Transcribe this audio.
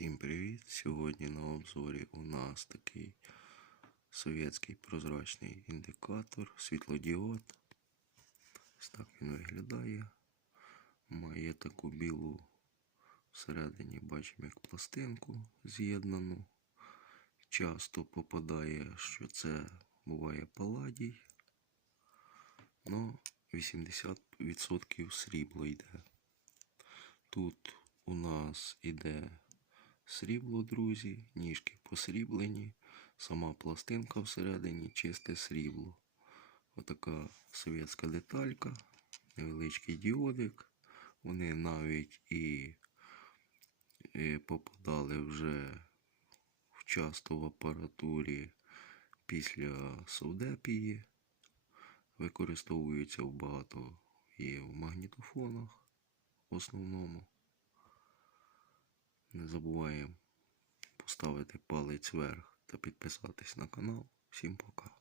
Всім привіт! Сьогодні на обзорі у нас такий совєтський прозрачний індикатор, світлодіод. Ось так він виглядає. Має таку білу всередині, бачимо як пластинку з'єднану. Часто попадає, що це буває паладій. Ну, 80% срібло йде. Тут у нас іде срібло, друзі, ніжки посріблені, сама пластинка всередині чисте срібло. Отака совєтська деталька, невеличкий діодик. Вони навіть і, і попадали вже часто в апаратурі після совдепії. Використовуються в багато і в магнітофонах в основному. Забуваємо поставити палець вверх та підписатись на канал. Всім пока.